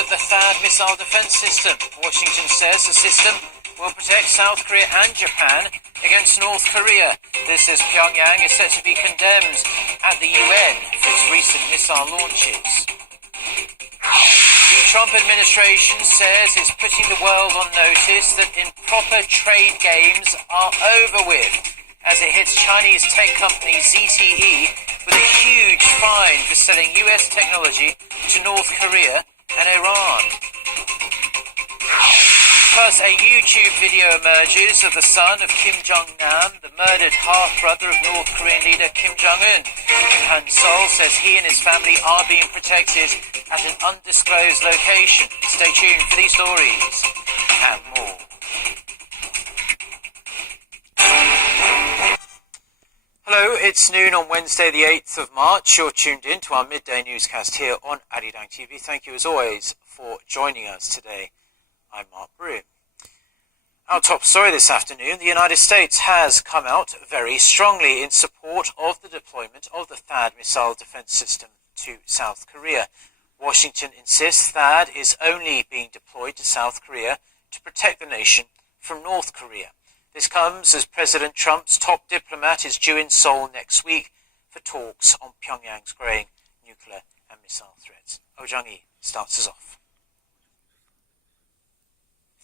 of the THAAD missile defense system. Washington says the system will protect South Korea and Japan against North Korea. This as Pyongyang is set to be condemned at the UN for its recent missile launches. The Trump administration says it's putting the world on notice that improper trade games are over with, as it hits Chinese tech company ZTE with a huge fine for selling US technology to North Korea and Iran. Plus, a YouTube video emerges of the son of Kim Jong-nam, the murdered half-brother of North Korean leader Kim Jong-un. Kim Han-sol says he and his family are being protected at an undisclosed location. Stay tuned for these stories and more. Hello, it's noon on Wednesday the 8th of March. You're tuned in to our midday newscast here on Arirang TV. Thank you as always for joining us today. I'm Mark Broom. Our top story this afternoon, the United States has come out very strongly in support of the deployment of the THAAD missile defense system to South Korea. Washington insists THAAD is only being deployed to South Korea to protect the nation from North Korea. This comes as President Trump's top diplomat is due in Seoul next week for talks on Pyongyang's growing nuclear and missile threats. Oh Jung-hee starts us off.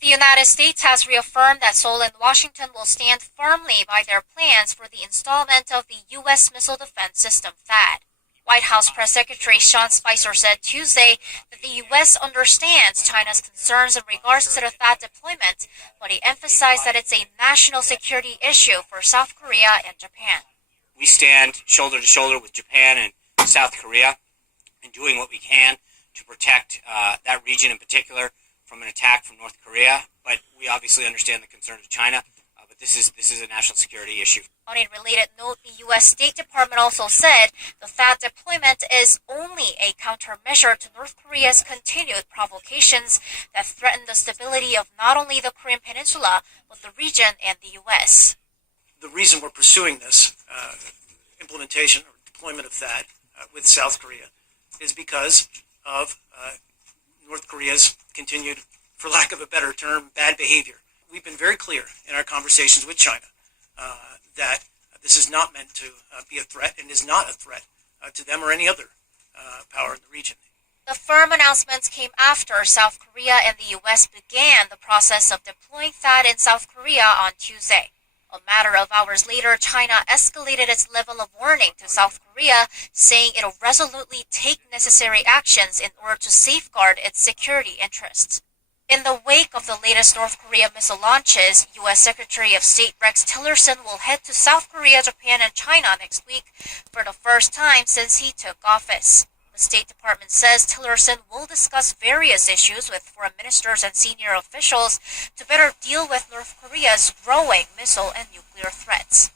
The United States has reaffirmed that Seoul and Washington will stand firmly by their plans for the installment of the U.S. missile defense system THAAD. White House Press Secretary Sean Spicer said Tuesday that the U.S. understands China's concerns in regards to the THAAD deployment, but he emphasized that it's a national security issue for South Korea and Japan. We stand shoulder to shoulder with Japan and South Korea in doing what we can to protect that region in particular from an attack from North Korea, but we obviously understand the concerns of China, but this is a national security issue. On a related note, the U.S. State Department also said the THAAD deployment is only a countermeasure to North Korea's continued provocations that threaten the stability of not only the Korean Peninsula, but the region and the U.S. The reason we're pursuing this implementation or deployment of THAAD with South Korea is because of North Korea's continued, for lack of a better term, bad behavior. We've been very clear in our conversations with China that this is not meant to be a threat and is not a threat to them or any other power in the region. The firm announcements came after South Korea and the U.S. began the process of deploying THAAD in South Korea on Tuesday. A matter of hours later, China escalated its level of warning to South Korea, saying it'll resolutely take necessary actions in order to safeguard its security interests. In the wake of the latest North Korea missile launches, U.S. Secretary of State Rex Tillerson will head to South Korea, Japan, and China next week for the first time since he took office. The State Department says Tillerson will discuss various issues with foreign ministers and senior officials to better deal with North Korea's growing missile and nuclear threats.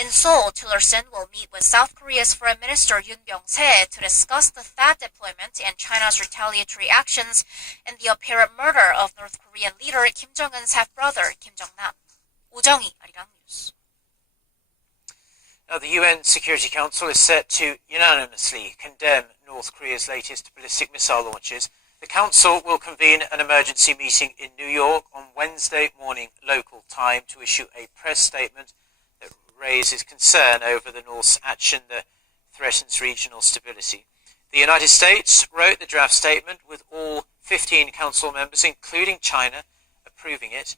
In Seoul, Tillerson will meet with South Korea's Foreign Minister Yoon Byung-se to discuss the THAAD deployment and China's retaliatory actions and the apparent murder of North Korean leader Kim Jong-un's half-brother Kim Jong-nam. Oh Jung-hee, Arirang News. Now, the UN Security Council is set to unanimously condemn North Korea's latest ballistic missile launches. The Council will convene an emergency meeting in New York on Wednesday morning local time to issue a press statement that raises concern over the North's action that threatens regional stability. The United States wrote the draft statement with all 15 Council members, including China, approving it.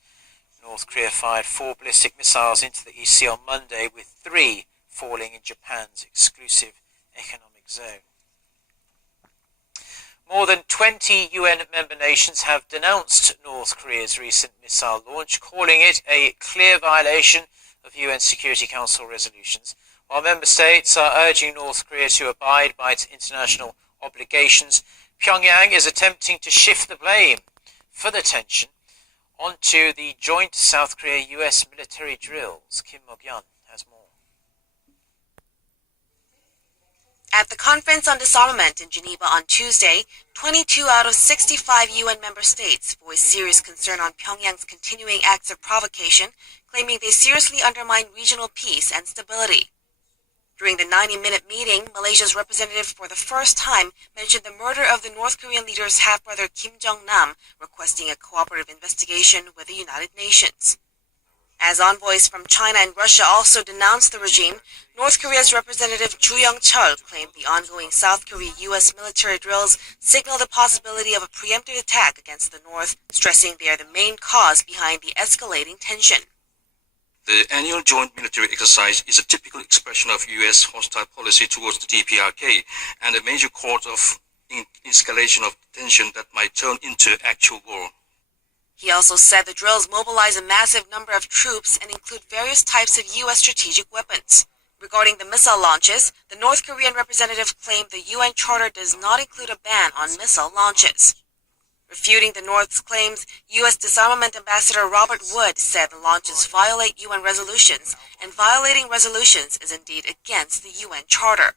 North Korea fired 4 ballistic missiles into the East Sea on Monday, with 3 falling in Japan's exclusive economic zone. More than 20 UN member nations have denounced North Korea's recent missile launch, calling it a clear violation of UN Security Council resolutions, while member states are urging North Korea to abide by its international obligations. Pyongyang is attempting to shift the blame for the tension onto the joint South Korea-US military drills. Kim Mok-yeon has more. At the Conference on Disarmament in Geneva on Tuesday, 22 out of 65 UN member states voiced serious concern on Pyongyang's continuing acts of provocation, claiming they seriously undermine regional peace and stability. During the 90-minute meeting, Malaysia's representative for the first time mentioned the murder of the North Korean leader's half-brother Kim Jong-nam, requesting a cooperative investigation with the United Nations. As envoys from China and Russia also denounced the regime, North Korea's representative Ju Young-chul claimed the ongoing South Korea-U.S. military drills signal the possibility of a preemptive attack against the North, stressing they are the main cause behind the escalating tension. The annual joint military exercise is a typical expression of U.S. hostile policy towards the DPRK and a major cause of escalation of tension that might turn into actual war. He also said the drills mobilize a massive number of troops and include various types of U.S. strategic weapons. Regarding the missile launches, the North Korean representative claimed the UN Charter does not include a ban on missile launches. Refuting the North's claims, U.S. Disarmament Ambassador Robert Wood said the launches violate UN resolutions, and violating resolutions is indeed against the UN Charter.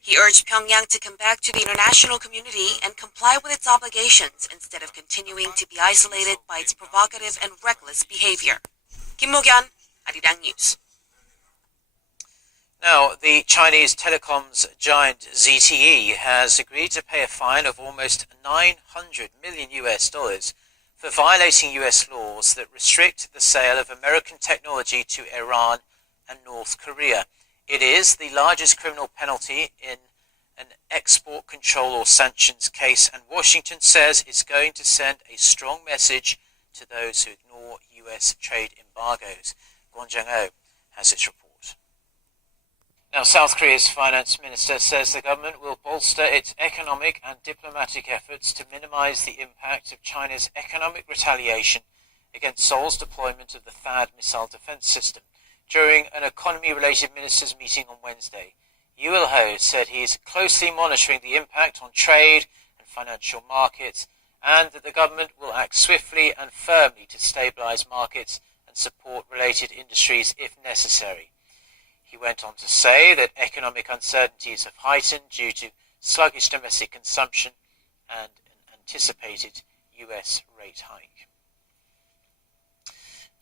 He urged Pyongyang to come back to the international community and comply with its obligations instead of continuing to be isolated by its provocative and reckless behavior. Kim Mo-kyun, Arirang News. Now, the Chinese telecoms giant ZTE has agreed to pay a fine of almost $900 million for violating US laws that restrict the sale of American technology to Iran and North Korea. It is the largest criminal penalty in an export control or sanctions case, and Washington says it's going to send a strong message to those who ignore US trade embargoes. Kwon Jang-ho has this report. Now, South Korea's finance minister says the government will bolster its economic and diplomatic efforts to minimize the impact of China's economic retaliation against Seoul's deployment of the THAAD missile defense system. During an economy-related ministers' meeting on Wednesday, Yoo Il-ho said he is closely monitoring the impact on trade and financial markets, and that the government will act swiftly and firmly to stabilize markets and support related industries if necessary. He went on to say that economic uncertainties have heightened due to sluggish domestic consumption and an anticipated US rate hike.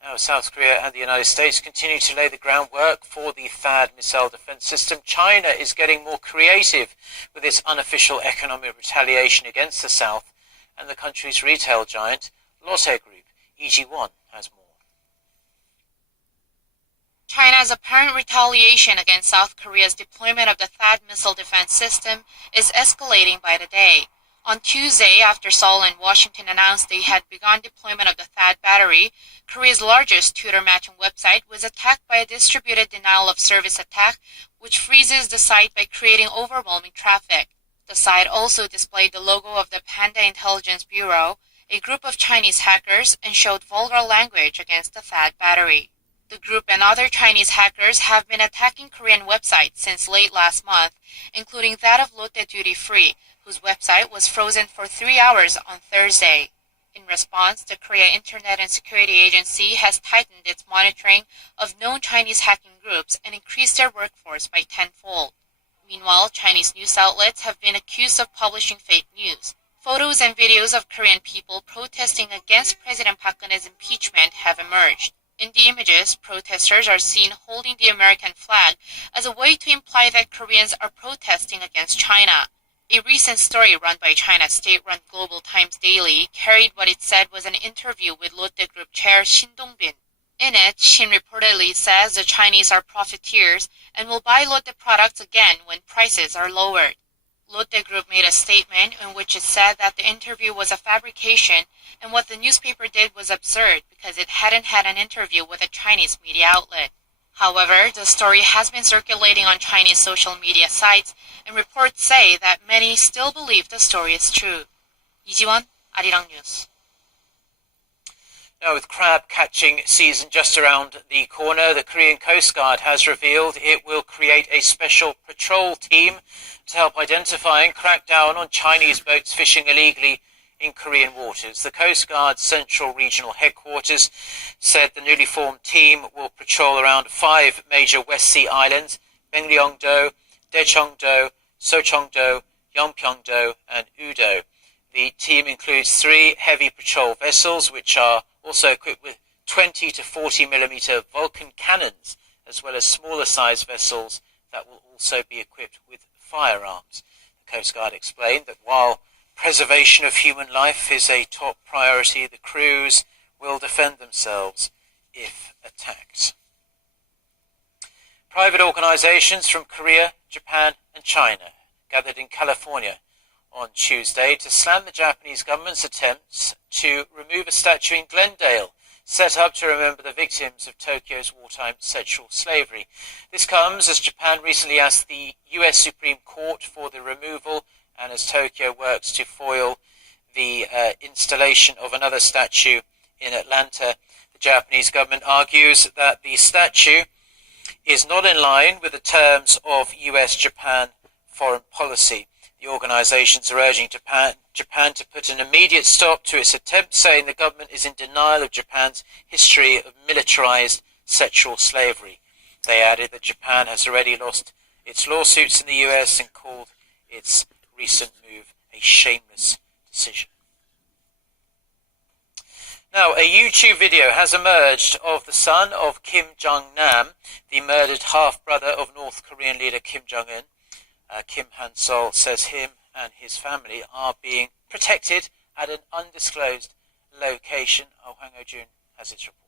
Now, South Korea and the United States continue to lay the groundwork for the THAAD missile defense system. China is getting more creative with its unofficial economic retaliation against the South, and the country's retail giant, Lotte Group, EG1, has more. China's apparent retaliation against South Korea's deployment of the THAAD missile defense system is escalating by the day. On Tuesday, after Seoul and Washington announced they had begun deployment of the THAAD battery, Korea's largest Twitter matching website was attacked by a distributed denial of service attack, which freezes the site by creating overwhelming traffic. The site also displayed the logo of the Panda Intelligence Bureau, a group of Chinese hackers, and showed vulgar language against the THAAD battery. The group and other Chinese hackers have been attacking Korean websites since late last month, including that of Lotte Duty Free, whose website was frozen for 3 hours on Thursday. In response, the Korea Internet and Security Agency has tightened its monitoring of known Chinese hacking groups and increased their workforce by tenfold. Meanwhile, Chinese news outlets have been accused of publishing fake news. Photos and videos of Korean people protesting against President Park Geun-hye's impeachment have emerged. In the images, protesters are seen holding the American flag as a way to imply that Koreans are protesting against China. A recent story run by China's state-run Global Times Daily carried what it said was an interview with Lotte Group chair Shin Dong-bin. In it, Shin reportedly says the Chinese are profiteers and will buy Lotte products again when prices are lowered. Lotte Group made a statement in which it said that the interview was a fabrication and what the newspaper did was absurd because it hadn't had an interview with a Chinese media outlet. However, the story has been circulating on Chinese social media sites, and reports say that many still believe the story is true. 이지원, Arirang News. Now, with crab catching season just around the corner, the Korean Coast Guard has revealed it will create a special patrol team to help identify and crack down on Chinese boats fishing illegally in Korean waters. The Coast Guard's Central Regional Headquarters said the newly formed team will patrol around 5 major West Sea islands: Bengliong-do, Daecheong-do, Socheong-do, Yeonpyeong-do, and Udo. The team includes 3 heavy patrol vessels, which are also equipped with 20 to 40 millimeter Vulcan cannons, as well as smaller sized vessels that will also be equipped with firearms. The Coast Guard explained that while preservation of human life is a top priority, the crews will defend themselves if attacked. Private organizations from Korea, Japan and China gathered in California on Tuesday to slam the Japanese government's attempts to remove a statue in Glendale set up to remember the victims of Tokyo's wartime sexual slavery. This comes as Japan recently asked the US Supreme Court for the removal, and as Tokyo works to foil the installation of another statue in Atlanta. The Japanese government argues that the statue is not in line with the terms of US-Japan foreign policy. The organizations are urging Japan to put an immediate stop to its attempts, saying the government is in denial of Japan's history of militarized sexual slavery. They added that Japan has already lost its lawsuits in the US and called its recent move a shameless decision. Now, a YouTube video has emerged of the son of Kim Jong-nam, the murdered half-brother of North Korean leader Kim Jong-un. Kim Han-sol says him and his family are being protected at an undisclosed location. Oh Hang-o-jun has its report.